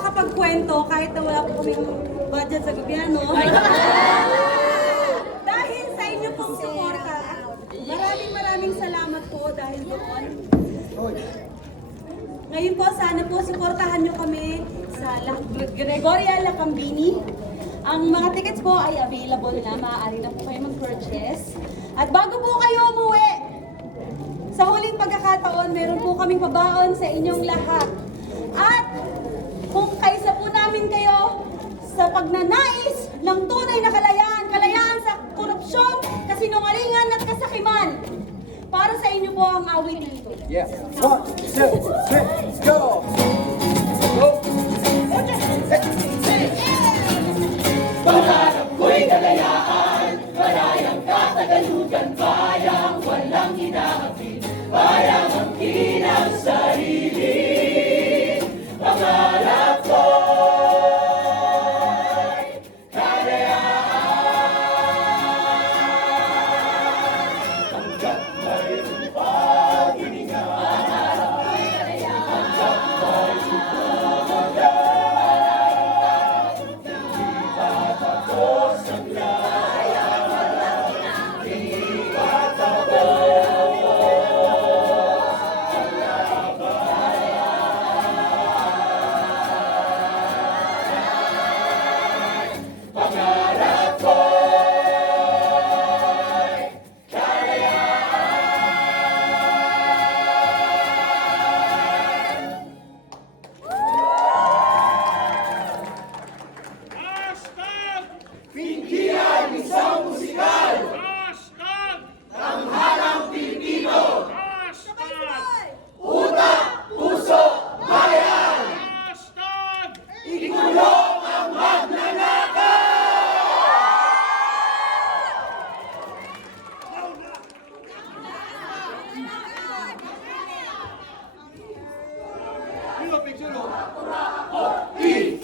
makakapagkwento kahit na wala po kaming budget sa gobyerno. Dahil sa inyo pong suporta, maraming salamat po dahil doon. Ngayon po, sana po suportahan nyo kami sa Gregoria Lacambini. Ang mga tickets po ay available na, maaari na po kayo mag-purchase. At bago po kayo umuwi, sa huling pagkakataon, meron po kaming pabaon sa inyong lahat. At kung kaisa po namin kayo sa pagnanais ng tunay na kalayaan sa korupsyon, kasinungalingan at kasakiman, para sa inyo po ang awit nito. Yeah. 1, 2, 3, go! Go! Pangarap ko'y kalayaan, marayang katagalugan, bayang walang hinahapin, bayang angkin ang sarili. Pangarap ko'y kalayaan, hanggat mayroon pang hininga. Pangarap ko'y kalayaan, hanggat mayroon pumunta. Tapos ang layang walang hinahapin, pangarap ko'y kalayaan. Hashtag! Pinggian isang musikal, Hashtag! tanghalang Pilipino, Hashtag! utak, puso, bayan, Hashtag! ikulong ang magnanakaw! Picture, no? Pilipinas!